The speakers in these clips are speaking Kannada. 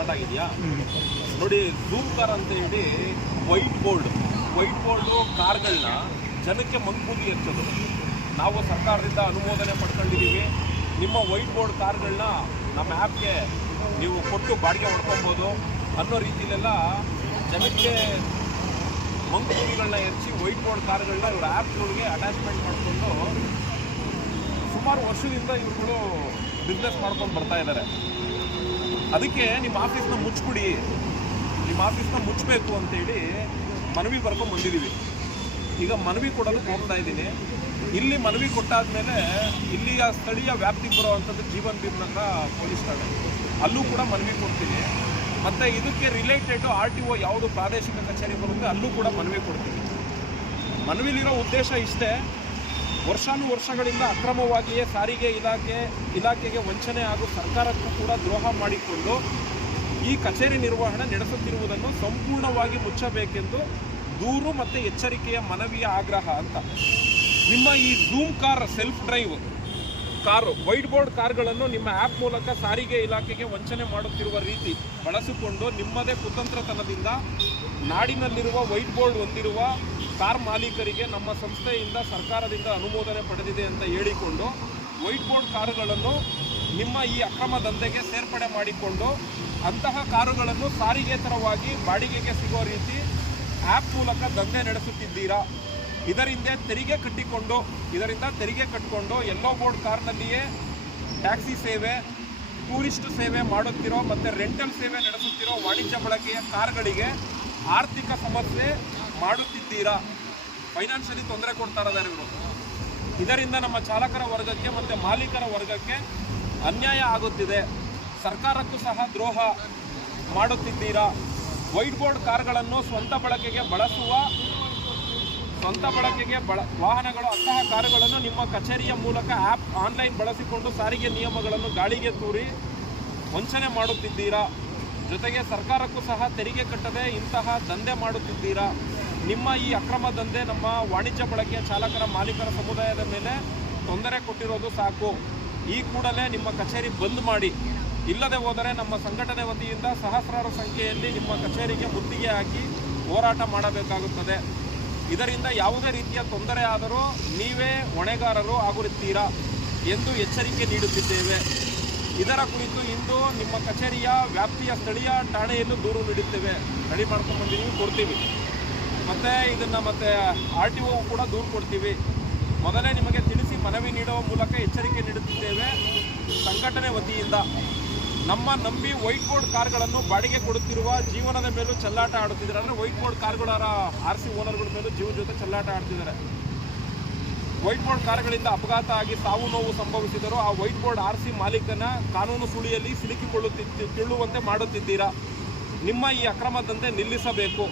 ಸ್ಟಾರ್ಟ್ ಆಗಿದೆಯಾ ನೋಡಿ. ಝೂಮ್ ಕಾರ್ ಅಂತ ಹೇಳಿ ವೈಟ್ ಬೋರ್ಡು ಕಾರ್ಗಳನ್ನ ಜನಕ್ಕೆ ಮಂಗ್ಬೂದಿ ಎಚ್ಚೋದು. ನಾವು ಸರ್ಕಾರದಿಂದ ಅನುಮೋದನೆ ಪಡ್ಕೊಂಡಿದ್ದೀವಿ. ನಿಮ್ಮ ವೈಟ್ ಬೋರ್ಡ್ ಕಾರ್ಗಳನ್ನ ನಮ್ಮ ಆ್ಯಪ್ಗೆ ನೀವು ಕೊಟ್ಟು ಬಾಡಿಗೆ ಹೊಡ್ಕೊಬೋದು ಅನ್ನೋ ರೀತಿಲೆಲ್ಲ ಜನಕ್ಕೆ ಮಂಗ್ಬೂದಿಗಳನ್ನ ಎರಿಸಿ ವೈಟ್ ಬೋರ್ಡ್ ಕಾರ್ಗಳನ್ನ ಇವ್ರ ಆ್ಯಪ್ಗಳಿಗೆ ಅಟ್ಯಾಚ್ಮೆಂಟ್ ಮಾಡಿಕೊಂಡು ಸುಮಾರು ವರ್ಷದಿಂದ ಇವುಗಳು ಬಿಸ್ನೆಸ್ ಮಾಡ್ಕೊಂಡು ಬರ್ತಾ ಇದ್ದಾರೆ. ಅದಕ್ಕೆ ನಿಮ್ಮ ಆಫೀಸ್ನ ಮುಚ್ಚಿಬಿಡಿ, ನಿಮ್ಮ ಆಫೀಸ್ನ ಮುಚ್ಚಬೇಕು ಅಂತೇಳಿ ಮನವಿ ಬರ್ಕೊಂಡು ಬಂದಿದ್ದೀವಿ. ಈಗ ಮನವಿ ಕೊಡೋದಕ್ಕೆ ಹೋಗ್ತಾ ಇದ್ದೀನಿ. ಇಲ್ಲಿ ಮನವಿ ಕೊಟ್ಟಾದ್ಮೇಲೆ ಇಲ್ಲಿಯ ಸ್ಥಳೀಯ ವ್ಯಾಪ್ತಿಗೆ ಬರುವಂಥದ್ದು ಜೀವನ್ ಭೀಮ್ನಗರ ಪೊಲೀಸ್ ಠಾಣೆ, ಅಲ್ಲೂ ಕೂಡ ಮನವಿ ಕೊಡ್ತೀನಿ. ಮತ್ತು ಇದಕ್ಕೆ ರಿಲೇಟೆಡ್ RTO ಯಾವುದು ಪ್ರಾದೇಶಿಕ ಕಚೇರಿ ಬರುತ್ತೆ ಅಲ್ಲೂ ಕೂಡ ಮನವಿ ಕೊಡ್ತೀನಿ. ಮನವಿಲಿರೋ ಉದ್ದೇಶ ಇಷ್ಟೇ, ವರ್ಷಾನುವರ್ಷಗಳಿಂದ ಅಕ್ರಮವಾಗಿಯೇ ಸಾರಿಗೆ ಇಲಾಖೆಗೆ ವಂಚನೆ ಹಾಗೂ ಸರ್ಕಾರಕ್ಕೂ ಕೂಡ ದ್ರೋಹ ಮಾಡಿಕೊಂಡು ಈ ಕಚೇರಿ ನಿರ್ವಹಣೆ ನಡೆಸುತ್ತಿರುವುದನ್ನು ಸಂಪೂರ್ಣವಾಗಿ ಮುಚ್ಚಬೇಕೆಂದು ದೂರು ಮತ್ತು ಎಚ್ಚರಿಕೆಯ ಮನವಿಯ ಆಗ್ರಹ ಅಂತ. ನಿಮ್ಮ ಈ Zoom car, self drive car, white board ಕಾರ್ಗಳನ್ನು ನಿಮ್ಮ ಆ್ಯಪ್ ಮೂಲಕ ಸಾರಿಗೆ ಇಲಾಖೆಗೆ ವಂಚನೆ ಮಾಡುತ್ತಿರುವ ರೀತಿ ಬಳಸಿಕೊಂಡು ನಿಮ್ಮದೇ ಕುತಂತ್ರತನದಿಂದ ನಾಡಿನಲ್ಲಿರುವ ವೈಟ್ ಬೋರ್ಡ್ ಹೊಂದಿರುವ ಕಾರ್ ಮಾಲೀಕರಿಗೆ ನಮ್ಮ ಸಂಸ್ಥೆಯಿಂದ ಸರ್ಕಾರದಿಂದ ಅನುಮೋದನೆ ಪಡೆದಿದೆ ಅಂತ ಹೇಳಿಕೊಂಡು ವೈಟ್ ಬೋರ್ಡ್ ಕಾರುಗಳನ್ನು ನಿಮ್ಮ ಈ ಅಕ್ರಮ ದಂಧೆಗೆ ಸೇರ್ಪಡೆ ಮಾಡಿಕೊಂಡು ಅಂತಹ ಕಾರುಗಳನ್ನು ಸಾರಿಗೆತರವಾಗಿ ಬಾಡಿಗೆಗೆ ಸಿಗೋ ರೀತಿ ಆ್ಯಪ್ ಮೂಲಕ ದಂಧೆ ನಡೆಸುತ್ತಿದ್ದೀರಾ. ಇದರಿಂದ ತೆರಿಗೆ ಕಟ್ಟಿಕೊಂಡು ಎಲ್ಲೋ ಬೋರ್ಡ್ ಕಾರ್ನಲ್ಲಿಯೇ ಟ್ಯಾಕ್ಸಿ ಸೇವೆ, ಟೂರಿಸ್ಟ್ ಸೇವೆ ಮಾಡುತ್ತಿರೋ ಮತ್ತು ರೆಂಟಲ್ ಸೇವೆ ನಡೆಸುತ್ತಿರೋ ವಾಣಿಜ್ಯ ಬಳಕೆಯ ಕಾರ್ಗಳಿಗೆ ಆರ್ಥಿಕ ಸಮಸ್ಯೆ ಮಾಡುತ್ತಿದ್ದೀರಾ. ಫೈನಾನ್ಷಿಯಲಿ ತೊಂದರೆ ಕೊಡ್ತಾ ಇದ್ದಾರೆ ಇವರು. ಇದರಿಂದ ನಮ್ಮ ಚಾಲಕರ ವರ್ಗಕ್ಕೆ ಮತ್ತು ಮಾಲೀಕರ ವರ್ಗಕ್ಕೆ ಅನ್ಯಾಯ ಆಗುತ್ತಿದೆ. ಸರ್ಕಾರಕ್ಕೂ ಸಹ ದ್ರೋಹ ಮಾಡುತ್ತಿದ್ದೀರಾ. ವೈಟ್ ಬೋರ್ಡ್ ಕಾರ್ಗಳನ್ನು ಸ್ವಂತ ಬಳಕೆಗೆ ವಾಹನಗಳು, ಅಂತಹ ಕಾರುಗಳನ್ನು ನಿಮ್ಮ ಕಚೇರಿಯ ಮೂಲಕ ಆ್ಯಪ್ ಆನ್ಲೈನ್ ಬಳಸಿಕೊಂಡು ಸಾರಿಗೆ ನಿಯಮಗಳನ್ನು ಗಾಳಿಗೆ ತೂರಿ ವಂಚನೆ ಮಾಡುತ್ತಿದ್ದೀರಾ. ಜೊತೆಗೆ ಸರ್ಕಾರಕ್ಕೂ ಸಹ ತೆರಿಗೆ ಕಟ್ಟದೆ ಇಂತಹ ದಂಧೆ ಮಾಡುತ್ತಿದ್ದೀರಾ. ನಿಮ್ಮ ಈ ಅಕ್ರಮ ದಂಧೆ ನಮ್ಮ ವಾಣಿಜ್ಯ ಬಳಕೆಯ ಚಾಲಕರ ಮಾಲೀಕರ ಸಮುದಾಯದ ಮೇಲೆ ತೊಂದರೆ ಕೊಟ್ಟಿರೋದು ಸಾಕು. ಈ ಕೂಡಲೇ ನಿಮ್ಮ ಕಚೇರಿ ಬಂದ್ ಮಾಡಿ. ಇಲ್ಲದೆ ಹೋದರೆ ನಮ್ಮ ಸಂಘಟನೆ ವತಿಯಿಂದ ಸಹಸ್ರಾರು ಸಂಖ್ಯೆಯಲ್ಲಿ ನಿಮ್ಮ ಕಚೇರಿಗೆ ಮುತ್ತಿಗೆ ಹಾಕಿ ಹೋರಾಟ ಮಾಡಬೇಕಾಗುತ್ತದೆ. ಇದರಿಂದ ಯಾವುದೇ ರೀತಿಯ ತೊಂದರೆ ಆದರೂ ನೀವೇ ಹೊಣೆಗಾರರು ಆಗುತ್ತೀರಾ ಎಂದು ಎಚ್ಚರಿಕೆ ನೀಡುತ್ತಿದ್ದೇವೆ. ಇದರ ಕುರಿತು ಇಂದು ನಿಮ್ಮ ಕಚೇರಿಯ ವ್ಯಾಪ್ತಿಯ ಸ್ಥಳೀಯ ಠಾಣೆಯಲ್ಲೂ ದೂರು ನೀಡುತ್ತೇವೆ. ರೆಡಿ ಮಾಡ್ಕೊಂಡು ಬಂದಿದ್ದೀವಿ, ಕೊಡ್ತೀವಿ. ಮತ್ತು ಇದನ್ನು ಮತ್ತೆ RTO ಕೂಡ ದೂರು ಕೊಡ್ತೀವಿ. ಮೊದಲೇ ನಿಮಗೆ ತಿಳಿಸಿ ಮನವಿ ನೀಡುವ ಮೂಲಕ ಎಚ್ಚರಿಕೆ ನೀಡುತ್ತಿದ್ದೇವೆ. ಸಂಘಟನೆ ವತಿಯಿಂದ ನಮ್ಮ ನಂಬಿ ವೈಟ್ ಬೋರ್ಡ್ ಕಾರ್ಗಳನ್ನು ಬಾಡಿಗೆ ಕೊಡುತ್ತಿರುವ ಜೀವನದ ಮೇಲೂ ಚೆಲ್ಲಾಟ ಆಡುತ್ತಿದ್ದಾರೆ. ಅಂದರೆ ವೈಟ್ ಬೋರ್ಡ್ ಕಾರ್ಗಳ RC ಓನರ್ಗಳ ಮೇಲೂ ಜೀವನ ಜೊತೆ ಚೆಲ್ಲಾಟ ಆಡ್ತಿದ್ದಾರೆ. ವೈಟ್ ಬೋರ್ಡ್ ಕಾರ್ಗಳಿಂದ ಅಪಘಾತ ಆಗಿ ಸಾವು ನೋವು ಸಂಭವಿಸಿದರೂ ಆ ವೈಟ್ ಬೋರ್ಡ್ RC ಮಾಲೀಕನ ಕಾನೂನು ಸುಳಿಯಲ್ಲಿ ಸಿಲುಕಿಕೊಳ್ಳುವಂತೆ ಮಾಡುತ್ತಿದ್ದೀರಾ. ನಿಮ್ಮ ಈ ಅಕ್ರಮ ದಂಧೆ ನಿಲ್ಲಿಸಬೇಕು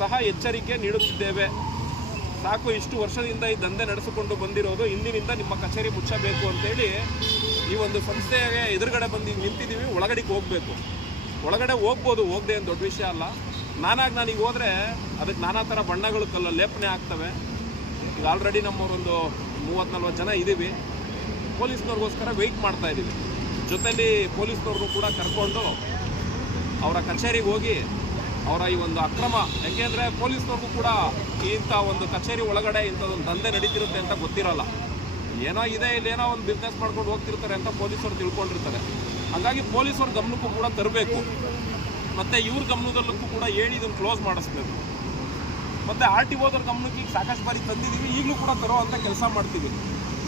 ಸಹ ಎಚ್ಚರಿಕೆ ನೀಡುತ್ತಿದ್ದೇವೆ. ಸಾಕು, ಇಷ್ಟು ವರ್ಷದಿಂದ ಈ ದಂಧೆ ನಡೆಸಿಕೊಂಡು ಬಂದಿರೋದು, ಇಂದಿನಿಂದ ನಿಮ್ಮ ಕಚೇರಿ ಮುಚ್ಚಬೇಕು ಅಂತೇಳಿ ಈ ಒಂದು ಸಂಸ್ಥೆಗೆ ಎದುರುಗಡೆ ಬಂದು ನಿಂತಿದ್ದೀವಿ. ಒಳಗಡೆಗೆ ಹೋಗಬೇಕು, ಒಳಗಡೆ ಹೋಗ್ಬೋದು, ಹೋಗದೆ ಏನು ದೊಡ್ಡ ವಿಷಯ ಅಲ್ಲ. ನಾನೀಗ ಹೋದರೆ ಅದಕ್ಕೆ ನಾನಾ ಥರ ಬಣ್ಣಗಳು ಲೇಪನೆ ಆಗ್ತವೆ. ಈಗ ಆಲ್ರೆಡಿ ನಮ್ಮವರೊಂದು 30-40 ಜನ ಇದ್ದೀವಿ. ಪೊಲೀಸ್ನವ್ರಿಗೋಸ್ಕರ ವೆಯ್ಟ್ ಮಾಡ್ತಾ ಇದ್ದೀವಿ. ಜೊತೆಯಲ್ಲಿ ಪೊಲೀಸ್ನವ್ರನ್ನೂ ಕೂಡ ಕರ್ಕೊಂಡು ಅವರ ಕಚೇರಿಗೆ ಹೋಗಿ ಅವರ ಈ ಒಂದು ಅಕ್ರಮ, ಯಾಕೆಂದರೆ ಪೊಲೀಸ್ನವ್ರಿಗೂ ಕೂಡ ಇಂಥ ಒಂದು ಕಚೇರಿ ಒಳಗಡೆ ಇಂಥದ್ದೊಂದು ದಂಧೆ ನಡೀತಿರುತ್ತೆ ಅಂತ ಗೊತ್ತಿರೋಲ್ಲ. ಏನೋ ಇದೆ, ಇಲ್ಲೇನೋ ಒಂದು ಬಿಸ್ನೆಸ್ ಮಾಡ್ಕೊಂಡು ಹೋಗ್ತಿರ್ತಾರೆ ಅಂತ ಪೊಲೀಸರು ತಿಳ್ಕೊಂಡಿರ್ತಾರೆ. ಹಾಗಾಗಿ ಪೊಲೀಸವ್ರ ಗಮನಕ್ಕೂ ಕೂಡ ತರಬೇಕು. ಮತ್ತು ಇವ್ರ ಗಮನದಲ್ಲೂ ಕೂಡ ಹೇಳಿ ಇದನ್ನು ಕ್ಲೋಸ್ ಮಾಡಿಸ್ಬೇಕು. ಮತ್ತು RTOದವ್ರ ಗಮನಕ್ಕೆ ಈಗ ಸಾಕಷ್ಟು ಬಾರಿ ತಂದಿದ್ದೀವಿ, ಈಗಲೂ ಕೂಡ ತರೋ ಅಂತ ಕೆಲಸ ಮಾಡ್ತೀವಿ.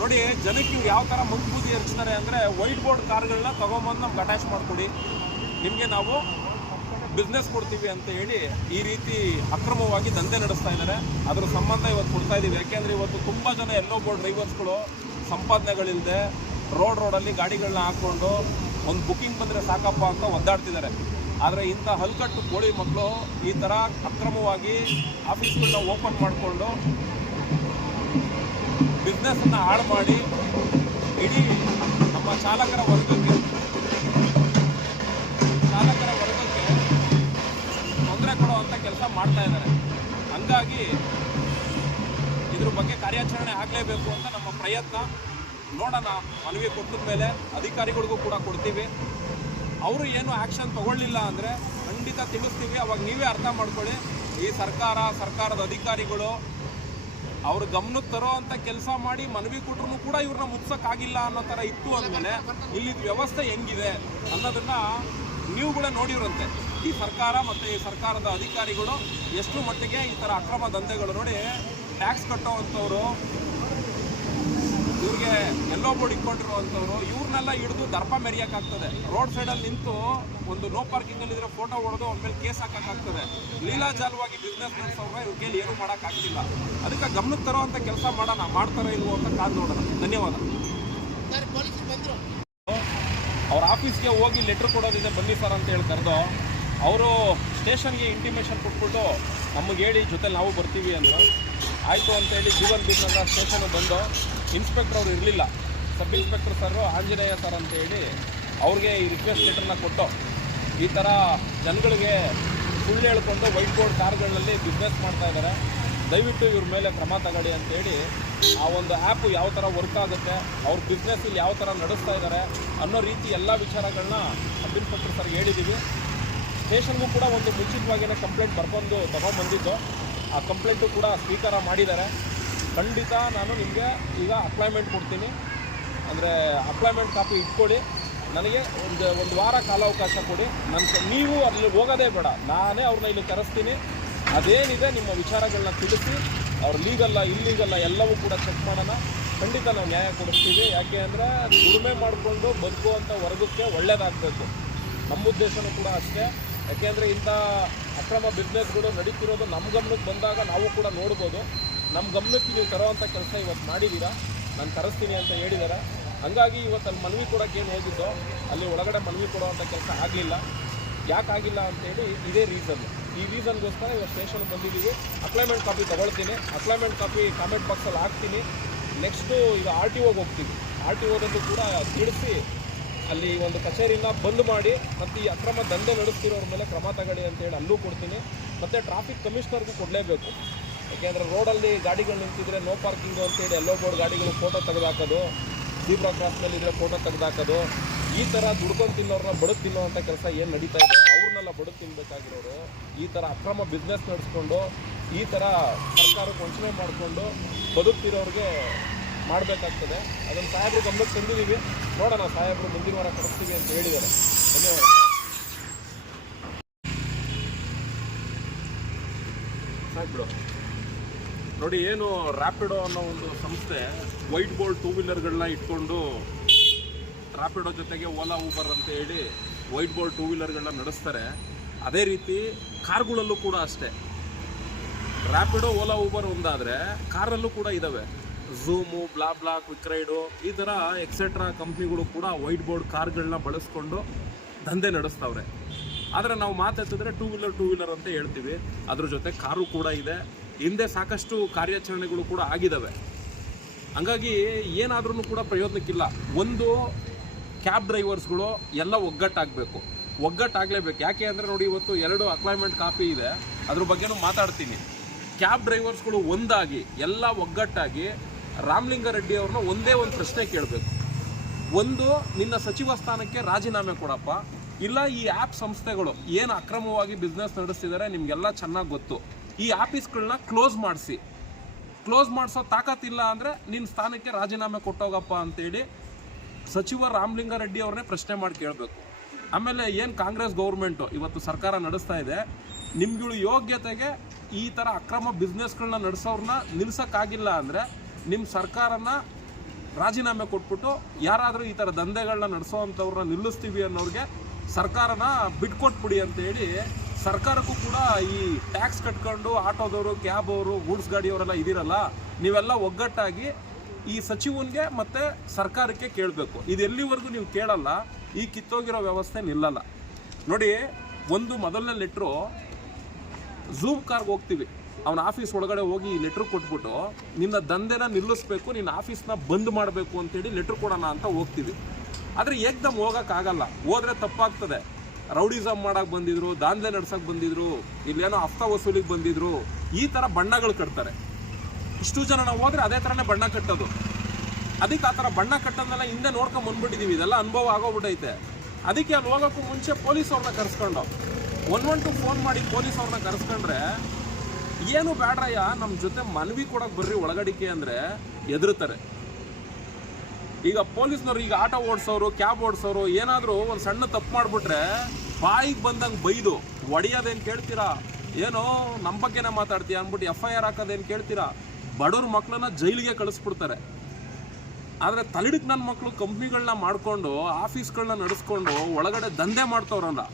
ನೋಡಿ, ಜನಕ್ಕೆ ಇವ್ರು ಯಾವ ಥರ ಮಂಗ್ಬೂದಿ ಎರಚ್ತಾರೆ ಅಂದರೆ, ವೈಟ್ ಬೋರ್ಡ್ ಕಾರ್ಗಳನ್ನ ತೊಗೊಂಬಂದು ನಮ್ಗೆ ಅಟ್ಯಾಚ್ ಮಾಡಿಕೊಡಿ, ನಿಮಗೆ ನಾವು ಬಿಸ್ನೆಸ್ ಕೊಡ್ತೀವಿ ಅಂತ ಹೇಳಿ ಈ ರೀತಿ ಅಕ್ರಮವಾಗಿ ದಂಧೆ ನಡೆಸ್ತಾ ಇದ್ದಾರೆ. ಅದರ ಸಂಬಂಧ ಇವತ್ತು ಕೊಡ್ತಾ ಇದ್ದೀವಿ. ಯಾಕೆಂದರೆ ಇವತ್ತು ತುಂಬ ಜನ ಎಲ್ಲೋ ಬೋರ್ಡ್ ಡ್ರೈವರ್ಸ್ಗಳು ಸಂಪಾದನೆಗಳಿಲ್ಲದೆ ರೋಡಲ್ಲಿ ಗಾಡಿಗಳನ್ನ ಹಾಕ್ಕೊಂಡು ಒಂದು ಬುಕ್ಕಿಂಗ್ ಬಂದರೆ ಸಾಕಪ್ಪ ಅಂತ ಒದ್ದಾಡ್ತಿದ್ದಾರೆ. ಆದರೆ ಇಂಥ ಹಲ್ಕಟ್ಟು ಕೋಳಿ ಮಕ್ಕಳು ಈ ಥರ ಅಕ್ರಮವಾಗಿ ಆಫೀಸ್ಗಳನ್ನ ಓಪನ್ ಮಾಡಿಕೊಂಡು ಬಿಸ್ನೆಸ್ಸನ್ನು ಹಾಳು ಮಾಡಿ ಇಡೀ ನಮ್ಮ ಚಾಲಕರ ವರ್ಗಕ್ಕೆ ತೊಂದರೆ ಕೊಡುವಂಥ ಕೆಲಸ ಮಾಡ್ತಾ ಇದ್ದಾರೆ. ಹಂಗಾಗಿ ಇದ್ರ ಬಗ್ಗೆ ಕಾರ್ಯಾಚರಣೆ ಆಗಲೇಬೇಕು ಅಂತ ನಮ್ಮ ಪ್ರಯತ್ನ. ನೋಡೋಣ, ಮನವಿ ಕೊಟ್ಟಿದ ಮೇಲೆ ಅಧಿಕಾರಿಗಳಿಗೂ ಕೂಡ ಕೊಡ್ತೀವಿ. ಅವರು ಏನು ಆ್ಯಕ್ಷನ್ ತಗೊಳ್ಳಿಲ್ಲ ಅಂದರೆ ಖಂಡಿತ ತಿಳಿಸ್ತೀವಿ. ಅವಾಗ ನೀವೇ ಅರ್ಥ ಮಾಡ್ಕೊಳ್ಳಿ, ಈ ಸರ್ಕಾರದ ಅಧಿಕಾರಿಗಳು ಅವ್ರ ಗಮನಕ್ಕೆ ತರೋ ಅಂತ ಕೆಲಸ ಮಾಡಿ ಮನವಿ ಕೊಟ್ಟರು ಕೂಡ ಇವ್ರನ್ನ ಮುಟ್ಸೋಕ್ಕಾಗಿಲ್ಲ ಅನ್ನೋ ಥರ ಇತ್ತು ಅಂದಮೇಲೆ ಇಲ್ಲಿ ವ್ಯವಸ್ಥೆ ಹೆಂಗಿದೆ ಅನ್ನೋದನ್ನು ನೀವು ಕೂಡ ನೋಡಿರಂತೆ. ಈ ಸರ್ಕಾರ ಮತ್ತು ಈ ಸರ್ಕಾರದ ಅಧಿಕಾರಿಗಳು ಎಷ್ಟು ಮಟ್ಟಿಗೆ ಈ ಥರ ಅಕ್ರಮ ದಂಧೆಗಳು ನೋಡಿ, ಟ್ಯಾಕ್ಸ್ ಕಟ್ಟೋವಂಥವ್ರು, ಇವ್ರಿಗೆ ಎಲ್ಲೋ ಬೋರ್ಡ್ ಇಟ್ಕೊಂಡಿರುವಂಥವ್ರು, ಇವ್ರನ್ನೆಲ್ಲ ಹಿಡಿದು ದರ್ಪ ಮೆರೆಯೋಕ್ಕಾಗ್ತದೆ. ರೋಡ್ ಸೈಡಲ್ಲಿ ನಿಂತು ಒಂದು ನೋ ಪಾರ್ಕಿಂಗಲ್ಲಿದ್ರೆ ಫೋಟೋ ಹೊಡೆದು ಅವ್ರ ಮೇಲೆ ಕೇಸ್ ಹಾಕೋಕ್ಕಾಗ್ತದೆ. ಲೀಲಾಜಾಲವಾಗಿ ಬಿಸ್ನೆಸ್ ನಡೆಸೋರ್ರೆ ಇವ್ರ ಕೈಲಿ ಏನೂ ಮಾಡೋಕ್ಕಾಗ್ತಿಲ್ಲ. ಅದಕ್ಕೆ ಗಮನಕ್ಕೆ ತರೋ ಅಂತ ಕೆಲಸ ಮಾಡ್ತಾರೋ ಇಲ್ವೋ ಅಂತ ಕಾದು ನೋಡೋಣ. ಧನ್ಯವಾದ. ಅವ್ರ ಆಫೀಸ್ಗೆ ಹೋಗಿ ಲೆಟ್ರ್ ಕೊಡೋದಿದೆ ಬನ್ನಿ ಸರ್ ಅಂತ ಹೇಳಿ ಕರೆದು ಅವರು ಸ್ಟೇಷನ್ಗೆ ಇಂಟಿಮೇಷನ್ ಕೊಟ್ಬಿಟ್ಟು ನಮಗೆ ಹೇಳಿ ಜೊತೆಲಿ ನಾವು ಬರ್ತೀವಿ ಅಂದರು. ಆಯಿತು ಅಂತೇಳಿ ಜೀವನ್ ಬೀರ್ನಗರ ಸ್ಟೇಷನ್ ಬಂದು ಇನ್ಸ್ಪೆಕ್ಟರ್ ಅವರು ಇರಲಿಲ್ಲ, ಸಬ್ ಇನ್ಸ್ಪೆಕ್ಟರ್ ಸರು ಆಂಜನೇಯ ಸರ್ ಅಂತೇಳಿ ಅವ್ರಿಗೆ ಈ ರಿಕ್ವೆಸ್ಟ್ ಲೆಟರ್ನ ಕೊಟ್ಟು ಈ ಥರ ಜನಗಳಿಗೆ ಸುಳ್ಳು ಹೇಳ್ಕೊಂಡು ವೈಟ್ ಬೋರ್ಡ್ ಕಾರ್ಗಳಲ್ಲಿ ಬಿಸ್ನೆಸ್ ಮಾಡ್ತಾ ಇದ್ದಾರೆ, ದಯವಿಟ್ಟು ಇವ್ರ ಮೇಲೆ ಕ್ರಮ ತಗೊಳ್ಳಿ ಅಂತೇಳಿ ಆ ಒಂದು ಆ್ಯಪು ಯಾವ ಥರ ವರ್ಕ್ ಆಗುತ್ತೆ, ಅವ್ರ ಬಿಸ್ನೆಸ್ ಇಲ್ಲಿ ಯಾವ ಥರ ನಡೆಸ್ತಾ ಇದ್ದಾರೆ ಅನ್ನೋ ರೀತಿ ಎಲ್ಲ ವಿಚಾರಗಳನ್ನ ಸಬ್ ಇನ್ಸ್ಪೆಕ್ಟರ್ ಸರ್ಗೆ ಹೇಳಿದ್ದೀವಿ. ಸ್ಟೇಷನ್ಗೂ ಕೂಡ ಒಂದು ಮುಂಚಿತವಾಗಿಯೇ ಕಂಪ್ಲೇಂಟ್ ಬರ್ಬಂದು ತೊಗೊಂಬಂದಿದ್ದು, ಆ ಕಂಪ್ಲೇಂಟು ಕೂಡ ಸ್ವೀಕಾರ ಮಾಡಿದ್ದಾರೆ. ಖಂಡಿತ ನಾನು ನಿಮಗೆ ಈಗ ಅಪ್ಲಾಯ್ಮೆಂಟ್ ಕೊಡ್ತೀನಿ, ಅಂದರೆ ಅಪ್ಲಾಯ್ಮೆಂಟ್ ಕಾಪಿ ಇಟ್ಕೊಳ್ಳಿ. ನನಗೆ ಒಂದು ವಾರ ಕಾಲಾವಕಾಶ ಕೊಡಿ. ನೀವು ಅಲ್ಲಿ ಹೋಗೋದೇ ಬೇಡ, ನಾನೇ ಅವ್ರನ್ನ ಇಲ್ಲಿ ಕರೆಸ್ತೀನಿ. ಅದೇನಿದೆ ನಿಮ್ಮ ವಿಚಾರಗಳನ್ನ ತಿಳಿಸಿ, ಅವ್ರು ಲೀಗಲ್ಲ ಇಲ್ಲೀಗಲ್ಲ ಎಲ್ಲವೂ ಕೂಡ ಚೆಕ್ ಮಾಡೋಣ. ಖಂಡಿತ ನಾವು ನ್ಯಾಯ ಕೊಡಿಸ್ತೀವಿ. ಯಾಕೆ ಅಂದರೆ ದುಡಿಮೆ ಮಾಡಿಕೊಂಡು ಬದುಕುವಂಥ ವರ್ಗಕ್ಕೆ ಒಳ್ಳೆಯದಾಗಬೇಕು, ನಮ್ಮ ಉದ್ದೇಶನೂ ಕೂಡ ಅಷ್ಟೇ. ಯಾಕೆಂದರೆ ಇಂಥ ಅಕ್ರಮ ಬಿಸ್ನೆಸ್ಗಳು ನಡೀತಿರೋದು ನಮ್ಮ ಗಮನಕ್ಕೆ ಬಂದಾಗ ನಾವು ಕೂಡ ನೋಡ್ಬೋದು. ನಮ್ಮ ಗಮನಕ್ಕೆ ನೀವು ತರೋವಂಥ ಕೆಲಸ ಇವತ್ತು ಮಾಡಿದ್ದೀರಾ, ನಾನು ಕರೆಸ್ತೀನಿ ಅಂತ ಹೇಳಿದ್ದಾರೆ. ಹಾಗಾಗಿ ಇವತ್ತು ಅಲ್ಲಿ ಮನವಿ ಕೊಡೋಕ್ಕೆ ಏನು ಹೋಗಿದ್ದೋ ಅಲ್ಲಿ ಒಳಗಡೆ ಮನವಿ ಕೊಡುವಂಥ ಕೆಲಸ ಆಗಲಿಲ್ಲ. ಯಾಕಾಗಿಲ್ಲ ಅಂತೇಳಿ ಇದೇ ರೀಸನ್. ಈ ರೀಸನ್ಗೋಸ್ಕರ ಇವತ್ತು ಸ್ಟೇಷನ್ ಬಂದಿದ್ದೀವಿ. ಅಪ್ಲಾಯ್ಮೆಂಟ್ ಕಾಪಿ ತೊಗೊಳ್ತೀನಿ, ಅಪ್ಲಾಯ್ಮೆಂಟ್ ಕಾಪಿ ಕಾಮೆಂಟ್ ಬಾಕ್ಸಲ್ಲಿ ಹಾಕ್ತೀನಿ. ನೆಕ್ಸ್ಟು ಈಗ RTOಗೆ ಹೋಗ್ತೀವಿ. RTOದಲ್ಲೂ ಕೂಡ ತಿಳಿಸಿ ಅಲ್ಲಿ ಒಂದು ಕಚೇರಿನ ಬಂದ್ ಮಾಡಿ ಮತ್ತು ಈ ಅಕ್ರಮ ದಂಧೆ ನಡೆಸ್ತಿರೋರ ಮೇಲೆ ಕ್ರಮ ತಗೊಳ್ಳಿ ಅಂತೇಳಿ ಅಲ್ಲೂ ಕೊಡ್ತೀನಿ. ಮತ್ತು ಟ್ರಾಫಿಕ್ ಕಮಿಷನರ್ಗೂ ಕೊಡಲೇಬೇಕು. ಯಾಕೆಂದರೆ ರೋಡಲ್ಲಿ ಗಾಡಿಗಳು ನಿಂತಿದ್ರೆ ನೋ ಪಾರ್ಕಿಂಗು ಅಂತೇಳಿ ಎಲ್ಲೋ ಬೋರ್ಡ್ ಗಾಡಿಗಳು ಫೋಟೋ ತೆಗೆದಾಕೋದು, ಜೀಬ್ರಾ ಕ್ರಾಸ್ ಮೇಲೆ ಇದ್ದರೆ ಫೋಟೋ ತೆಗೆದಾಕೋದು, ಈ ಥರ ದುಡ್ಕೊಂಡು ತಿನ್ನೋರನ್ನ ಬಡುಕು ತಿನ್ನೋವಂಥ ಕೆಲಸ ಏನು ನಡೀತಾ ಇದೆ, ಅವ್ರನ್ನೆಲ್ಲ ಬಡುಕು ತಿನ್ನಬೇಕಾಗಿರೋರು ಈ ಥರ ಅಕ್ರಮ ಬಿಸ್ನೆಸ್ ನಡೆಸ್ಕೊಂಡು ಈ ಥರ ಸರ್ಕಾರಕ್ಕೆ ವಂಚನೆ ಮಾಡಿಕೊಂಡು ಬದುಕ್ತಿರೋರಿಗೆ ಮಾಡಬೇಕಾಗ್ತದೆ. ಅದನ್ನು ಸಾಹೇಬರು ಗಮನಕ್ಕೆ ತಂದಿದ್ದೀವಿ. ನೋಡೋಣ, ಸಾಹೇಬರು ಮುಂದಿನ ವಾರ ಕಳಿಸ್ತೀವಿ ಅಂತ ಹೇಳಿದ್ದಾರೆ. ಧನ್ಯವಾದ. ಸಾಹೇಬ್ರು ನೋಡಿ, ಏನು ರ್ಯಾಪಿಡೋ ಅನ್ನೋ ಒಂದು ಸಂಸ್ಥೆ ವೈಟ್ ಬೋರ್ಡ್ 2 ವೀಲರ್ಗಳನ್ನ ಇಟ್ಕೊಂಡು ರ್ಯಾಪಿಡೋ ಜೊತೆಗೆ ಓಲಾ ಊಬರ್ ಅಂತ ಹೇಳಿ ವೈಟ್ ಬೋರ್ಡ್ 2 ವೀಲರ್ಗಳನ್ನ ನಡೆಸ್ತಾರೆ. ಅದೇ ರೀತಿ ಕಾರ್ಗಳಲ್ಲೂ ಕೂಡ ಅಷ್ಟೇ. ರ್ಯಾಪಿಡೋ ಓಲಾ ಊಬರ್ ಒಂದಾದರೆ ಕಾರಲ್ಲೂ ಕೂಡ ಇದ್ದಾವೆ. ಝೂಮು, ಬ್ಲಾ, ಕ್ವಿಕ್ ರೈಡು, ಈ ಥರ ಎಕ್ಸೆಟ್ರಾ ಕಂಪ್ನಿಗಳು ಕೂಡ ವೈಟ್ ಬೋರ್ಡ್ ಕಾರ್ಗಳನ್ನ ಬಳಸ್ಕೊಂಡು ದಂಧೆ ನಡೆಸ್ತವ್ರೆ. ಆದರೆ ನಾವು ಮಾತಾಡ್ತಿದ್ರೆ 2 ವೀಲರ್ ಅಂತ ಹೇಳ್ತೀವಿ. ಅದ್ರ ಜೊತೆ ಕಾರು ಕೂಡ ಇದೆ. ಹಿಂದೆ ಸಾಕಷ್ಟು ಕಾರ್ಯಾಚರಣೆಗಳು ಕೂಡ ಆಗಿದ್ದಾವೆ. ಹಂಗಾಗಿ ಏನಾದ್ರೂ ಕೂಡ ಪ್ರಯೋಜನಕ್ಕಿಲ್ಲ. ಒಂದು ಕ್ಯಾಬ್ ಡ್ರೈವರ್ಸ್ಗಳು ಎಲ್ಲ ಒಗ್ಗಟ್ಟಾಗಲೇಬೇಕು. ಯಾಕೆ ಅಂದರೆ ನೋಡಿ, ಇವತ್ತು 2 ಅಪ್ಲಾಯ್ಮೆಂಟ್ ಕಾಪಿ ಇದೆ, ಅದ್ರ ಬಗ್ಗೆನೂ ಮಾತಾಡ್ತೀನಿ. ಕ್ಯಾಬ್ ಡ್ರೈವರ್ಸ್ಗಳು ಒಂದಾಗಿ ಎಲ್ಲ ಒಗ್ಗಟ್ಟಾಗಿ ರಾಮಲಿಂಗಾರೆಡ್ಡಿ ಅವ್ರನ್ನ ಒಂದೇ ಒಂದು ಪ್ರಶ್ನೆ ಕೇಳಬೇಕು. ಒಂದು, ನಿನ್ನ ಸಚಿವ ಸ್ಥಾನಕ್ಕೆ ರಾಜೀನಾಮೆ ಕೊಡಪ್ಪ, ಇಲ್ಲ ಈ ಆ್ಯಪ್ ಸಂಸ್ಥೆಗಳು ಏನು ಅಕ್ರಮವಾಗಿ ಬಿಸ್ನೆಸ್ ನಡೆಸ್ತಿದ್ದಾರೆ ನಿಮಗೆಲ್ಲ ಚೆನ್ನಾಗಿ ಗೊತ್ತು, ಈ ಆಫೀಸ್ಗಳನ್ನ ಕ್ಲೋಸ್ ಮಾಡಿಸೋ ತಾಕತ್ತಿಲ್ಲ ಅಂದರೆ ನಿನ್ನ ಸ್ಥಾನಕ್ಕೆ ರಾಜೀನಾಮೆ ಕೊಟ್ಟೋಗಪ್ಪ ಅಂತೇಳಿ ಸಚಿವ ರಾಮಲಿಂಗಾರೆಡ್ಡಿ ಅವ್ರನ್ನೇ ಪ್ರಶ್ನೆ ಮಾಡಿ ಕೇಳಬೇಕು. ಆಮೇಲೆ ಏನು ಕಾಂಗ್ರೆಸ್ ಗೌರ್ಮೆಂಟು ಇವತ್ತು ಸರ್ಕಾರ ನಡೆಸ್ತಾ ಇದೆ, ನಿಮ್ಗಳ ಯೋಗ್ಯತೆಗೆ ಈ ಥರ ಅಕ್ರಮ ಬಿಸ್ನೆಸ್ಗಳನ್ನ ನಡೆಸೋರನ್ನ ನಿಲ್ಸೋಕ್ಕಾಗಿಲ್ಲ ಅಂದರೆ ನಿಮ್ಮ ಸರ್ಕಾರನ ರಾಜೀನಾಮೆ ಕೊಟ್ಬಿಟ್ಟು ಯಾರಾದರೂ ಈ ಥರ ದಂಧೆಗಳನ್ನ ನಡೆಸೋವಂಥವ್ರನ್ನ ನಿಲ್ಲಿಸ್ತೀವಿ ಅನ್ನೋರಿಗೆ ಸರ್ಕಾರನ ಬಿಟ್ಕೊಟ್ಬಿಡಿ ಅಂತೇಳಿ ಸರ್ಕಾರಕ್ಕೂ ಕೂಡ ಈ ಟ್ಯಾಕ್ಸ್ ಕಟ್ಕೊಂಡು ಆಟೋದವರು, ಕ್ಯಾಬ್ ಅವರು, ಗೂಡ್ಸ್ ಗಾಡಿಯವರೆಲ್ಲ ಇದಿರಲ್ಲ, ನೀವೆಲ್ಲ ಒಗ್ಗಟ್ಟಾಗಿ ಈ ಸಚಿವನಿಗೆ ಮತ್ತು ಸರ್ಕಾರಕ್ಕೆ ಕೇಳಬೇಕು. ಇದು ಎಲ್ಲಿವರೆಗೂ ನೀವು ಕೇಳಲ್ಲ, ಈ ಕಿತ್ತೋಗಿರೋ ವ್ಯವಸ್ಥೆ ನಿಲ್ಲಲ್ಲ. ನೋಡಿ, ಒಂದು ಮೊದಲನೇ ಲೆಟ್ರು ಝೂಮ್ ಕಾರ್ಗೆ ಹೋಗ್ತೀವಿ, ಅವನ ಆಫೀಸ್ ಒಳಗಡೆ ಹೋಗಿ ಲೆಟ್ರ್ ಕೊಟ್ಬಿಟ್ಟು ನಿನ್ನ ದಂಧೆನ ನಿಲ್ಲಿಸ್ಬೇಕು, ನಿನ್ನ ಆಫೀಸ್ನ ಬಂದ್ ಮಾಡಬೇಕು ಅಂತೇಳಿ ಲೆಟ್ರ್ ಕೊಡೋಣ ಅಂತ ಹೋಗ್ತೀವಿ. ಆದರೆ ಏಕ್ದಮ್ ಹೋಗೋಕ್ಕಾಗಲ್ಲ, ಹೋದರೆ ತಪ್ಪಾಗ್ತದೆ. ರೌಡಿಸಮ್ ಮಾಡೋಕ್ಕೆ ಬಂದಿದ್ರು, ದಾಂಧಲೆ ನಡ್ಸೋಕ್ಕೆ ಬಂದಿದ್ರು, ಇಲ್ಲೇನೋ ಹಫ್ತಾ ವಸೂಲಿಗೆ ಬಂದಿದ್ರು, ಈ ಥರ ಬಣ್ಣಗಳು ಕಟ್ತಾರೆ. ಇಷ್ಟು ಜನ ನಾವು ಹೋದರೆ ಅದೇ ಥರನೇ ಬಣ್ಣ ಕಟ್ಟೋದು. ಅದಕ್ಕೆ ಆ ಥರ ಬಣ್ಣ ಕಟ್ಟೋದನ್ನೆಲ್ಲ ಹಿಂದೆ ನೋಡ್ಕೊಂಡು ಬಂದ್ಬಿಟ್ಟಿದ್ದೀವಿ. ಇದೆಲ್ಲ ಅನುಭವ ಆಗೋಗ್ಬಿಟ್ಟೈತೆ. ಅದಕ್ಕೆ ಅಲ್ಲಿ ಹೋಗೋಕ್ಕೂ ಮುಂಚೆ ಪೊಲೀಸ್ ಅವ್ರನ್ನ ಕರೆಸ್ಕೊಂಡು 112 ಫೋನ್ ಮಾಡಿ ಪೊಲೀಸ್ ಅವ್ರನ್ನ ಕರೆಸ್ಕೊಂಡ್ರೆ ಏನು ಬೇಡ್ರಯ್ಯ ನಮ್ಮ ಜೊತೆ ಮನವಿ ಕೊಡೋಕೆ ಬರ್ರಿ ಒಳಗಡಿಕೆ ಅಂದರೆ ಎದುರುತ್ತಾರೆ. ಈಗ ಪೊಲೀಸ್ನವ್ರು ಈಗ ಆಟೋ ಓಡಿಸೋರು ಕ್ಯಾಬ್ ಓಡಿಸೋರು ಏನಾದರೂ ಒಂದು ಸಣ್ಣ ತಪ್ಪು ಮಾಡಿಬಿಟ್ರೆ ಬಾಯಿಗೆ ಬಂದಂಗೆ ಬೈದು ಒಡೆಯೋದೇನು ಕೇಳ್ತೀರಾ, ಏನೋ ನಮ್ಮ ಬಗ್ಗೆನೇ ಮಾತಾಡ್ತೀಯ ಅಂದ್ಬಿಟ್ಟು FIR ಹಾಕೋದೇನು ಕೇಳ್ತೀರಾ, ಬಡವ್ರ ಮಕ್ಕಳನ್ನ ಜೈಲಿಗೆ ಕಳಿಸ್ಬಿಡ್ತಾರೆ. ಆದರೆ ತಲೆಡಿಕ್ ನನ್ನ ಮಕ್ಕಳು ಕಂಪ್ನಿಗಳನ್ನ ಮಾಡಿಕೊಂಡು ಆಫೀಸ್ಗಳನ್ನ ನಡೆಸ್ಕೊಂಡು ಒಳಗಡೆ ದಂಧೆ ಮಾಡ್ತವ್ರಲ್ಲ,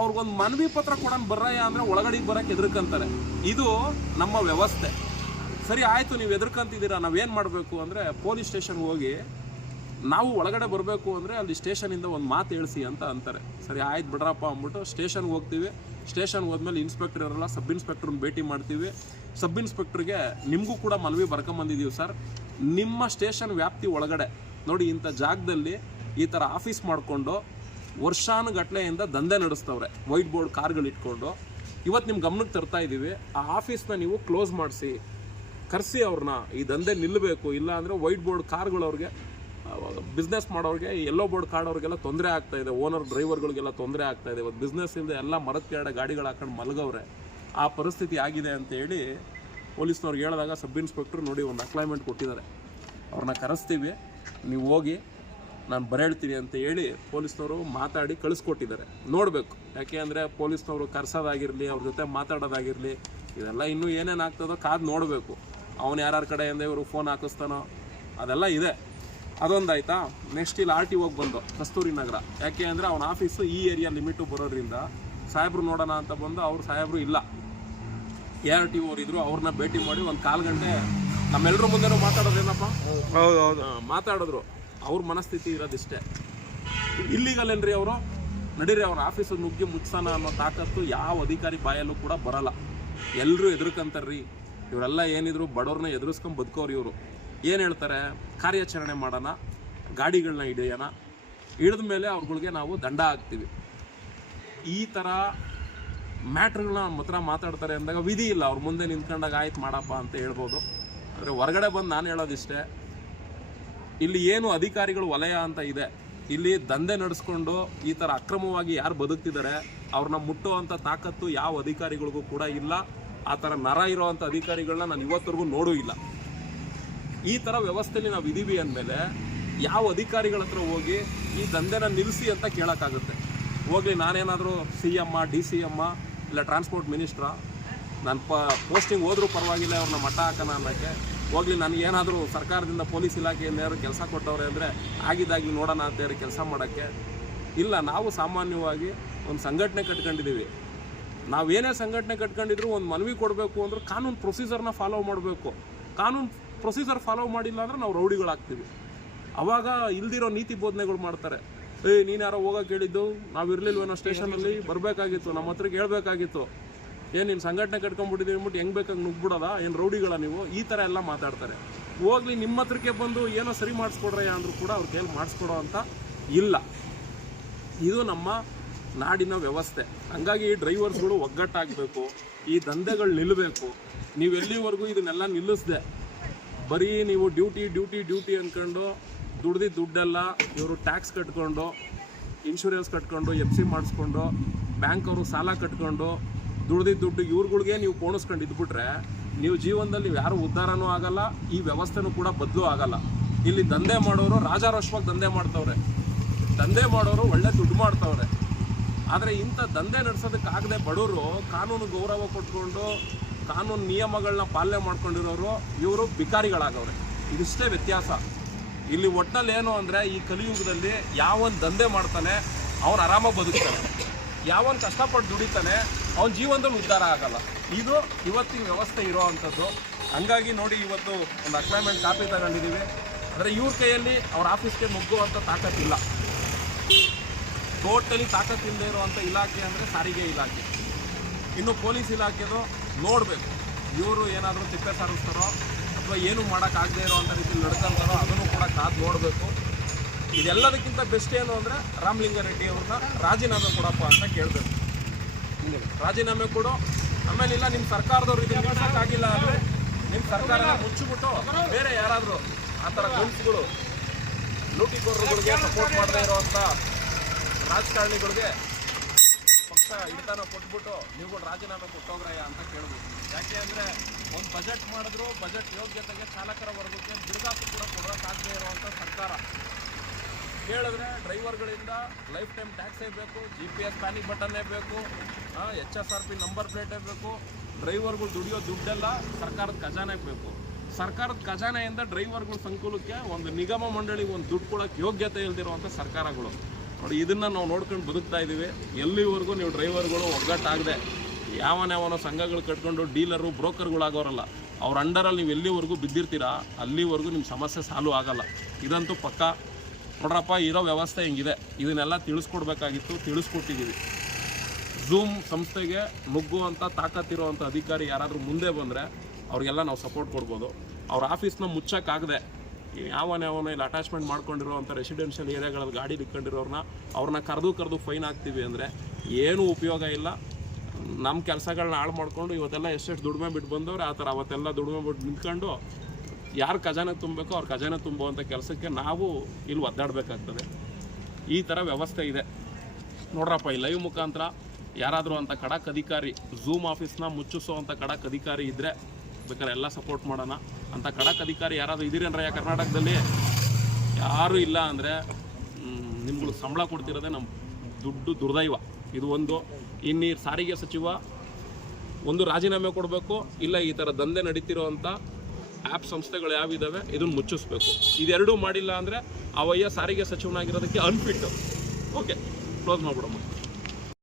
ಅವ್ರಿಗೊಂದು ಮನವಿ ಪತ್ರ ಕೊಡೋಣ ಬರ್ರಯ್ಯ ಅಂದರೆ ಒಳಗಡೆಗೆ ಬರೋಕ್ಕೆ ಎದುರ್ಕಂತಾರೆ. ಇದು ನಮ್ಮ ವ್ಯವಸ್ಥೆ. ಸರಿ ಆಯಿತು, ನೀವು ಎದುರ್ಕಂತಿದ್ದೀರಾ, ನಾವೇನು ಮಾಡಬೇಕು ಅಂದರೆ ಪೊಲೀಸ್ ಸ್ಟೇಷನ್ಗೆ ಹೋಗಿ ನಾವು ಒಳಗಡೆ ಬರಬೇಕು ಅಂದರೆ ಅಲ್ಲಿ ಸ್ಟೇಷನಿಂದ ಒಂದು ಮಾತು ಹೇಳಿಸಿ ಅಂತ ಅಂತಾರೆ. ಸರಿ ಆಯ್ತು ಬಿಡ್ರಪ್ಪ ಅಂದ್ಬಿಟ್ಟು ಸ್ಟೇಷನ್ಗೆ ಹೋಗ್ತೀವಿ. ಸ್ಟೇಷನ್ಗೆ ಹೋದ್ಮೇಲೆ ಇನ್ಸ್ಪೆಕ್ಟರ್ ಇರಲ್ಲ, ಸಬ್ ಇನ್ಸ್ಪೆಕ್ಟ್ರನ್ನ ಭೇಟಿ ಮಾಡ್ತೀವಿ. ಸಬ್ ಇನ್ಸ್ಪೆಕ್ಟ್ರಿಗೆ ನಿಮಗೂ ಕೂಡ ಮನವಿ ಬರ್ಕೊಂಬಂದಿದ್ದೀವಿ ಸರ್, ನಿಮ್ಮ ಸ್ಟೇಷನ್ ವ್ಯಾಪ್ತಿ ಒಳಗಡೆ ನೋಡಿ ಇಂಥ ಜಾಗದಲ್ಲಿ ಈ ಥರ ಆಫೀಸ್ ಮಾಡಿಕೊಂಡು ವರ್ಷಾನುಗಟ್ಲೆಯಿಂದ ದಂಧೆ ನಡೆಸ್ತವ್ರೆ, ವೈಟ್ ಬೋರ್ಡ್ ಕಾರ್ಗಳು ಇಟ್ಕೊಂಡು. ಇವತ್ತು ನಿಮ್ಮ ಗಮನಕ್ಕೆ ತರ್ತಾ ಇದ್ದೀವಿ, ಆ ಆಫೀಸ್ನ ನೀವು ಕ್ಲೋಸ್ ಮಾಡಿಸಿ, ಕರೆಸಿ ಅವ್ರನ್ನ. ಈ ದಂಧೆ ನಿಲ್ಲಬೇಕು, ಇಲ್ಲ ಅಂದರೆ ವೈಟ್ ಬೋರ್ಡ್ ಕಾರ್ಗಳವ್ರಿಗೆ, ಬಿಸ್ನೆಸ್ ಮಾಡೋರಿಗೆ, ಯೆಲ್ಲೋ ಬೋರ್ಡ್ ಕಾರ್ಡ್ ಅವ್ರಿಗೆಲ್ಲ ತೊಂದರೆ ಆಗ್ತಾ ಇದೆ, ಓನರ್ ಡ್ರೈವರ್ಗಳಿಗೆಲ್ಲ ತೊಂದರೆ ಆಗ್ತಾ ಇದೆ. ಇವತ್ತು ಬಿಸ್ನೆಸ್ ಇಲ್ಲದೆ ಎಲ್ಲ ಮರದ ಕೆಳಗಡೆ ಗಾಡಿಗಳು ಹಾಕೊಂಡು ಮಲಗವ್ರೆ, ಆ ಪರಿಸ್ಥಿತಿ ಆಗಿದೆ ಅಂತೇಳಿ ಪೊಲೀಸ್ನವ್ರಿಗೆ ಹೇಳಿದಾಗ ಸಬ್ ಇನ್ಸ್ಪೆಕ್ಟ್ರು ನೋಡಿ ಒಂದು ಅಕ್ಲೈಮೆಂಟ್ ಕೊಟ್ಟಿದ್ದಾರೆ, ಅವ್ರನ್ನ ಕರೆಸ್ತೀವಿ, ನೀವು ಹೋಗಿ ನಾನು ಬರೇಳ್ತೀನಿ ಅಂತ ಹೇಳಿ ಪೊಲೀಸ್ನವರು ಮಾತಾಡಿ ಕಳಿಸ್ಕೊಟ್ಟಿದ್ದಾರೆ. ನೋಡಬೇಕು, ಯಾಕೆ ಅಂದರೆ ಪೊಲೀಸ್ನವರು ಕರ್ಸೋದಾಗಿರಲಿ, ಅವ್ರ ಜೊತೆ ಮಾತಾಡೋದಾಗಿರಲಿ, ಇದೆಲ್ಲ ಇನ್ನೂ ಏನೇನು ಆಗ್ತದೋ ಕಾದು ನೋಡಬೇಕು. ಅವನು ಯಾರ್ಯಾರ ಕಡೆಯಿಂದ ಇವರು ಫೋನ್ ಹಾಕಿಸ್ತಾನೋ ಅದೆಲ್ಲ ಇದೆ. ಅದೊಂದಾಯ್ತಾ. ನೆಕ್ಸ್ಟ್ ಇಲ್ಲಿ RTOಗೆ ಬಂದು ಕಸ್ತೂರಿ ನಗರ, ಯಾಕೆ ಅಂದರೆ ಅವನ ಆಫೀಸು ಈ ಏರಿಯಾ ಲಿಮಿಟು ಬರೋದ್ರಿಂದ ಸಾಹೇಬ್ರು ನೋಡೋಣ ಅಂತ ಬಂದು, ಅವ್ರು ಸಾಹೇಬ್ರು ಇಲ್ಲ, ARTO ಅವ್ರು ಇದ್ರು, ಅವ್ರನ್ನ ಭೇಟಿ ಮಾಡಿ ಒಂದು 1/4 ಗಂಟೆ ನಮ್ಮೆಲ್ಲರ ಮುಂದೆನೂ ಮಾತಾಡೋದೇನಪ್ಪ, ಮಾತಾಡಿದ್ರು. ಅವ್ರ ಮನಸ್ಥಿತಿ ಇರೋದಿಷ್ಟೇ, ಇಲ್ಲಿಗಲ್ ಏನ್ರಿ ಅವರು, ನಡೀರಿ ಅವ್ರ ಆಫೀಸು ನುಗ್ಗಿ ಮುಚ್ಸೋಣ ಅನ್ನೋ ತಾಕತ್ತು ಯಾವ ಅಧಿಕಾರಿ ಬಾಯಲ್ಲೂ ಕೂಡ ಬರಲ್ಲ. ಎಲ್ಲರೂ ಎದುರ್ಕಂತಾರ್ರಿ. ಇವರೆಲ್ಲ ಏನಿದ್ರು ಬಡವ್ರನ್ನ ಎದುರಿಸ್ಕೊಂಡು ಬದುಕೋರು. ಇವರು ಏನು ಹೇಳ್ತಾರೆ, ಕಾರ್ಯಾಚರಣೆ ಮಾಡೋಣ, ಗಾಡಿಗಳನ್ನ ಹಿಡಿಯೋಣ, ಹಿಡಿದ ಮೇಲೆ ಅವ್ರುಗಳಿಗೆ ನಾವು ದಂಡ ಹಾಕ್ತೀವಿ. ಈ ಥರ ಮ್ಯಾಟ್ರ್ಗಳನ್ನ ನಮ್ಮ ಹತ್ರ ಮಾತಾಡ್ತಾರೆ ಅಂದಾಗ ವಿಧಿ ಇಲ್ಲ, ಅವ್ರ ಮುಂದೆ ನಿಂತ್ಕೊಂಡಾಗ ಆಯ್ತು ಮಾಡಪ್ಪ ಅಂತ ಹೇಳ್ಬೋದು. ಆದರೆ ಹೊರಗಡೆ ಬಂದು ನಾನು ಹೇಳೋದಿಷ್ಟೇ, ಇಲ್ಲಿ ಏನು ಅಧಿಕಾರಿಗಳು ವಲಯ ಅಂತ ಇದೆ, ಇಲ್ಲಿ ದಂಧೆ ನಡೆಸ್ಕೊಂಡು ಈ ಥರ ಅಕ್ರಮವಾಗಿ ಯಾರು ಬದುಕ್ತಿದ್ದಾರೆ ಅವ್ರನ್ನ ಮುಟ್ಟುವಂಥ ತಾಕತ್ತು ಯಾವ ಅಧಿಕಾರಿಗಳಿಗೂ ಕೂಡ ಇಲ್ಲ. ಆ ಥರ ನರ ಇರೋವಂಥ ಅಧಿಕಾರಿಗಳನ್ನ ನಾನು ಇವತ್ತರೆಗೂ ನೋಡೂ ಇಲ್ಲ. ಈ ಥರ ವ್ಯವಸ್ಥೆಯಲ್ಲಿ ನಾವು ಇದ್ದೀವಿ ಅಂದಮೇಲೆ ಯಾವ ಅಧಿಕಾರಿಗಳ ಹತ್ರ ಹೋಗಿ ಈ ದಂಧೆನ ನಿಲ್ಲಿಸಿ ಅಂತ ಕೇಳೋಕ್ಕಾಗುತ್ತೆ? ಹೋಗಲಿ, ನಾನೇನಾದರೂ CM DCM ಇಲ್ಲ ಟ್ರಾನ್ಸ್ಪೋರ್ಟ್ ಮಿನಿಸ್ಟ್ರಾ, ನಾನು ಪೋಸ್ಟಿಂಗ್ ಹೋದ್ರೂ ಪರವಾಗಿಲ್ಲ ಅವ್ರನ್ನ ಮಟ್ಟ ಹಾಕೋಣ ಅನ್ನೋಕ್ಕೆ. ಹೋಗಲಿ, ನನಗೇನಾದರೂ ಸರ್ಕಾರದಿಂದ ಪೊಲೀಸ್ ಇಲಾಖೆಯಿಂದ ಯಾರು ಕೆಲಸ ಕೊಟ್ಟವ್ರೆ ಅಂದರೆ ಆಗಿದ್ದಾಗಿ ನೋಡೋಣ ಅಂತ ಹೇಳಿ ಕೆಲಸ ಮಾಡೋಕ್ಕೆ ಇಲ್ಲ. ನಾವು ಸಾಮಾನ್ಯವಾಗಿ ಒಂದು ಸಂಘಟನೆ ಕಟ್ಕೊಂಡಿದ್ದೀವಿ. ನಾವೇನೇ ಸಂಘಟನೆ ಕಟ್ಕೊಂಡಿದ್ರು ಒಂದು ಮನವಿ ಕೊಡಬೇಕು ಅಂದ್ರೆ ಕಾನೂನು ಪ್ರೊಸೀಜರ್ನ ಫಾಲೋ ಮಾಡಬೇಕು. ಕಾನೂನು ಪ್ರೊಸೀಜರ್ ಫಾಲೋ ಮಾಡಿಲ್ಲ ಅಂದರೆ ನಾವು ರೌಡಿಗಳಾಗ್ತೀವಿ. ಅವಾಗ ಇಲ್ದಿರೋ ನೀತಿ ಬೋಧನೆಗಳು ಮಾಡ್ತಾರೆ. ನೀನು ಯಾರೋ ಹೋಗೋಕೆ ಹೇಳಿದ್ದು, ನಾವು ಇರಲಿಲ್ವೇನೋ ಸ್ಟೇಷನಲ್ಲಿ, ಬರಬೇಕಾಗಿತ್ತು, ನಮ್ಮ ಹತ್ರಕ್ಕೆ ಹೇಳ್ಬೇಕಾಗಿತ್ತು, ಏನು ನೀನು ಸಂಘಟನೆ ಕಟ್ಕೊಂಡ್ಬಿಟ್ಟಿದ್ದೀವಿ ಅಂದ್ಬಿಟ್ಟು ಹೆಂಗೆ ಬೇಕಾಗಿ ನುಗ್ಬಿಡೋದಾ, ಏನು ರೌಡಿಗಳ ನೀವು, ಈ ಥರ ಎಲ್ಲ ಮಾತಾಡ್ತಾರೆ. ಹೋಗ್ಲಿ, ನಿಮ್ಮ ಹತ್ರಕ್ಕೆ ಬಂದು ಏನೋ ಸರಿ ಮಾಡಿಸ್ಕೊಡ್ರಯ್ಯ ಅಂದರೂ ಕೂಡ ಅವ್ರ ಕೈಲಿ ಮಾಡಿಸ್ಕೊಡೋ ಅಂತ ಇಲ್ಲ. ಇದು ನಮ್ಮ ನಾಡಿನ ವ್ಯವಸ್ಥೆ. ಹಂಗಾಗಿ ಡ್ರೈವರ್ಸ್ಗಳು ಒಗ್ಗಟ್ಟಾಗಬೇಕು, ಈ ದಂಧೆಗಳು ನಿಲ್ಲಬೇಕು. ನೀವು ಎಲ್ಲಿವರೆಗೂ ಇದನ್ನೆಲ್ಲ ನಿಲ್ಲಿಸ್ದೆ ಬರೀ ನೀವು ಡ್ಯೂಟಿ ಅಂದ್ಕೊಂಡು ದುಡ್ದಿದ್ದು ದುಡ್ಡೆಲ್ಲ ಇವರು ಟ್ಯಾಕ್ಸ್ ಕಟ್ಕೊಂಡು, ಇನ್ಶೂರೆನ್ಸ್ ಕಟ್ಕೊಂಡು, FC ಮಾಡಿಸ್ಕೊಂಡು, ಬ್ಯಾಂಕ್ ಅವರು ಸಾಲ ಕಟ್ಕೊಂಡು ದುಡ್ದಿದ್ದು ದುಡ್ಡು ಇವ್ರುಗಳಿಗೆ ನೀವು ಪೋಣಿಸ್ಕೊಂಡು ಇದ್ಬಿಟ್ರೆ ನೀವು ಜೀವನದಲ್ಲಿ ನೀವು ಯಾರು ಉದ್ಧಾರನೂ ಆಗಲ್ಲ, ಈ ವ್ಯವಸ್ಥೆನೂ ಕೂಡ ಬದಲು ಆಗಲ್ಲ. ಇಲ್ಲಿ ದಂಧೆ ಮಾಡೋರು ರಾಜಾರೋಷವಾಗಿ ದಂಧೆ ಮಾಡ್ತವ್ರೆ, ದಂಧೆ ಮಾಡೋರು ಒಳ್ಳೆ ದುಡ್ಡು ಮಾಡ್ತವ್ರೆ. ಆದರೆ ಇಂಥ ದಂಧೆ ನಡೆಸೋದಕ್ಕಾಗದೆ ಬಡವರು ಕಾನೂನು ಗೌರವ ಕೊಟ್ಕೊಂಡು ಕಾನೂನು ನಿಯಮಗಳನ್ನ ಪಾಲನೆ ಮಾಡ್ಕೊಂಡಿರೋರು ಇವರು ಬಿಕಾರಿಗಳಾಗವ್ರೆ. ಇದಿಷ್ಟೇ ವ್ಯತ್ಯಾಸ. ಇಲ್ಲಿ ಒಟ್ಟಿನಲ್ಲಿ ಏನು ಅಂದರೆ, ಈ ಕಲಿಯುಗದಲ್ಲಿ ಯಾವನ್ ದಂಧೆ ಮಾಡ್ತಾನೆ ಅವನು ಆರಾಮಾಗಿ ಬದುಕ್ತಾನೆ, ಯಾವನ್ ಕಷ್ಟಪಟ್ಟು ದುಡಿತಾನೆ ಅವನ ಜೀವನದಲ್ಲಿ ಉದ್ಧಾರ ಆಗಲ್ಲ. ಇದು ಇವತ್ತಿನ ವ್ಯವಸ್ಥೆ ಇರೋ ಅಂಥದ್ದು. ಹಂಗಾಗಿ ನೋಡಿ, ಇವತ್ತು ಒಂದು ಅಕ್ಲೈಮೆಂಟ್ ಕಾಪಿ ತಗೊಂಡಿದ್ದೀವಿ. ಆದರೆ ಇವ್ರ ಕೈಯಲ್ಲಿ ಅವ್ರ ಆಫೀಸ್ಗೆ ನುಗ್ಗುವಂಥ ತಾಕತ್ತಿಲ್ಲ. ಟೋಟಲಿ ತಾಕತ್ತಿಲ್ಲದೆ ಇರುವಂಥ ಇಲಾಖೆ ಅಂದರೆ ಸಾರಿಗೆ ಇಲಾಖೆ. ಇನ್ನು ಪೊಲೀಸ್ ಇಲಾಖೆದು ನೋಡಬೇಕು, ಇವರು ಏನಾದರೂ ತಿಪ್ಪೆ ಸಾರಿಸ್ತಾರೋ ಅಥವಾ ಏನು ಮಾಡೋಕ್ಕಾಗದೇ ಇರೋವಂಥ ರೀತಿಯಲ್ಲಿ ನಡ್ಕೊಂತಾರೋ ಅದನ್ನು ಕೂಡ ಕಾದು ನೋಡಬೇಕು. ಇದೆಲ್ಲದಕ್ಕಿಂತ ಬೆಸ್ಟ್ ಏನು ಅಂದರೆ ರಾಮಲಿಂಗಾರೆಡ್ಡಿ ಅವ್ರನ್ನ ರಾಜೀನಾಮೆ ಕೊಡಪ್ಪ ಅಂತ ಕೇಳಬೇಕು. ರಾಜೀನಾಮೆ ಕೊಡು. ಆಮೇಲೆ ಇಲ್ಲ, ನಿಮ್ಮ ಸರ್ಕಾರದವ್ರು ಇದನ್ನು ನಿಲ್ಲಿಸೋಕ್ಕಾಗಿಲ್ಲ ಅಂದರೆ ನಿಮ್ಮ ಸರ್ಕಾರನ ಮುಚ್ಚಿಬಿಟ್ಟು ಬೇರೆ ಯಾರಾದರೂ ಆ ಥರ ಗೌನ್ಸ್ಗಳು ಲೂಟಿಕೋರರುಗಳಿಗೆ ಸಪೋರ್ಟ್ ಮಾಡದೇ ಇರೋವಂಥ ರಾಜಕಾರಣಿಗಳಿಗೆ ಪಕ್ಷ ಹಿಡಿತನ ಕೊಟ್ಬಿಟ್ಟು ನೀವುಗಳು ರಾಜೀನಾಮೆ ಕೊಟ್ಟೋಗ್ರಯ್ಯ ಅಂತ ಕೇಳ್ಬೋದು. ಯಾಕೆ ಅಂದರೆ ಒಂದು ಬಜೆಟ್ ಮಾಡಿದ್ರು ಬಜೆಟ್ ಯೋಗ್ಯತೆಗೆ ಚಾಲಕರ ವರ್ಗಕ್ಕೆ ಬಿಡುಗಾಸು ಕೂಡ ಕೊಡೋಕ್ಕಾಗದೇ ಇರುವಂಥ ಸರ್ಕಾರ. ಕೇಳಿದ್ರೆ ಡ್ರೈವರ್ಗಳಿಂದ ಲೈಫ್ ಟೈಮ್ ಟ್ಯಾಕ್ಸೇ ಬೇಕು, GPS ಪ್ಯಾನಿಕ್ ಬಟನ್ನೇ ಬೇಕು, HSRP ನಂಬರ್ ಪ್ಲೇಟೇ ಬೇಕು, ಡ್ರೈವರ್ಗಳು ದುಡಿಯೋ ದುಡ್ಡೆಲ್ಲ ಸರ್ಕಾರದ ಖಜಾನೆಗೆ ಬೇಕು. ಸರ್ಕಾರದ ಖಜಾನೆಯಿಂದ ಡ್ರೈವರ್ಗಳ ಸಂಕುಲಕ್ಕೆ ಒಂದು ನಿಗಮ ಮಂಡಳಿಗೆ ಒಂದು ದುಡ್ಡು ಕೊಡೋಕ್ಕೆ ಯೋಗ್ಯತೆ ಇಲ್ದಿರುವಂಥ ಸರ್ಕಾರಗಳು. ನೋಡಿ, ಇದನ್ನು ನಾವು ನೋಡ್ಕೊಂಡು ಬದುಕ್ತಾ ಇದ್ದೀವಿ. ಎಲ್ಲಿವರೆಗೂ ನೀವು ಡ್ರೈವರ್ಗಳು ಒಗ್ಗಟ್ಟಾಗದೆ ಯಾವನೋ ಸಂಘಗಳು ಕಟ್ಕೊಂಡು ಡೀಲರು ಬ್ರೋಕರ್ಗಳಾಗೋರಲ್ಲ, ಅವ್ರ ಅಂಡರಲ್ಲಿ ನೀವು ಎಲ್ಲಿವರೆಗೂ ಬಿದ್ದಿರ್ತೀರಾ ಅಲ್ಲಿವರೆಗೂ ನಿಮ್ಮ ಸಮಸ್ಯೆ ಸಾಲ್ವ್ ಆಗಲ್ಲ. ಇದಂತೂ ಪಕ್ಕ. ನೋಡ್ರಪ್ಪ, ಇರೋ ವ್ಯವಸ್ಥೆ ಹಿಂಗಿದೆ, ಇದನ್ನೆಲ್ಲ ತಿಳಿಸ್ಕೊಡ್ಬೇಕಾಗಿತ್ತು, ತಿಳಿಸ್ಕೊಟ್ಟಿದ್ದೀವಿ. ಝೂಮ್ ಸಂಸ್ಥೆಗೆ ನುಗ್ಗುವಂಥ ತಾಕತ್ತಿರುವಂಥ ಅಧಿಕಾರಿ ಯಾರಾದರೂ ಮುಂದೆ ಬಂದರೆ ಅವ್ರಿಗೆಲ್ಲ ನಾವು ಸಪೋರ್ಟ್ ಕೊಡ್ಬೋದು. ಅವ್ರ ಆಫೀಸ್ನ ಮುಚ್ಚಕ್ಕಾಗದೆ ಯಾವನೋ ಇಲ್ಲಿ ಅಟ್ಯಾಚ್ಮೆಂಟ್ ಮಾಡ್ಕೊಂಡಿರೋವಂಥ ರೆಸಿಡೆನ್ಷಿಯಲ್ ಏರಿಯಾಗಳಲ್ಲಿ ಗಾಡಿ ಅವ್ರನ್ನ ಕರೆದು ಫೈನ್ ಹಾಕ್ತೀವಿ ಅಂದರೆ ಏನೂ ಉಪಯೋಗ ಇಲ್ಲ. ನಮ್ಮ ಕೆಲಸಗಳನ್ನ ಹಾಳು ಮಾಡಿಕೊಂಡು ಇವತ್ತೆಲ್ಲ ಎಷ್ಟೆಷ್ಟು ದುಡಿಮೆ ಬಿಟ್ಟು ಬಂದವ್ರೆ ಆ ಥರ ಅವತ್ತೆಲ್ಲ ದುಡಿಮೆ ಬಿಟ್ಟು ನಿಂತ್ಕೊಂಡು ಯಾರು ಖಜಾನೆ ತುಂಬಬೇಕೋ ಅವ್ರ ಖಜಾನೆ ತುಂಬುವಂಥ ಕೆಲಸಕ್ಕೆ ನಾವು ಇಲ್ಲಿ ಒದ್ದಾಡಬೇಕಾಗ್ತದೆ. ಈ ಥರ ವ್ಯವಸ್ಥೆ ಇದೆ. ನೋಡ್ರಪ್ಪ, ಈ ಲೈವ್ ಮುಖಾಂತರ ಯಾರಾದರೂ ಅಂಥ ಖಡಕ್ ಅಧಿಕಾರಿ, ಝೂಮ್ ಆಫೀಸ್ನ ಮುಚ್ಚಿಸೋವಂಥ ಖಡಕ್ ಅಧಿಕಾರಿ ಇದ್ದರೆ ಬೇಕಾದ್ರೆ ಎಲ್ಲ ಸಪೋರ್ಟ್ ಮಾಡೋಣ. ಅಂಥ ಖಡಕ್ ಅಧಿಕಾರಿ ಯಾರಾದರೂ ಇದ್ದೀರೇನ್ರಯ್ಯ ಕರ್ನಾಟಕದಲ್ಲಿ? ಯಾರೂ ಇಲ್ಲ ಅಂದರೆ ನಿಮ್ಗಳು ಸಂಬಳ ಕೊಡ್ತಿರೋದೇ ನಮ್ಮ ದುರ್ದೈವ. ಇದು ಒಂದು. ಇನ್ನು ಸಾರಿಗೆ ಸಚಿವ ಒಂದು ರಾಜೀನಾಮೆ ಕೊಡಬೇಕು, ಇಲ್ಲ ಈ ಥರ ದಂಧೆ ನಡೀತಿರೋವಂಥ ಆ್ಯಪ್ ಸಂಸ್ಥೆಗಳು ಯಾವಿದ್ದಾವೆ ಇದನ್ನು ಮುಚ್ಚಿಸ್ಬೇಕು. ಇದೆರಡೂ ಮಾಡಿಲ್ಲ ಅಂದರೆ ಅವಯ್ಯ ಸಾರಿಗೆ ಸಚಿವನಾಗಿರೋದಕ್ಕೆ ಅನ್ಫಿಟ್ಟು. Okay, close ಮಾಡಿಬಿಡಮ್ಮ.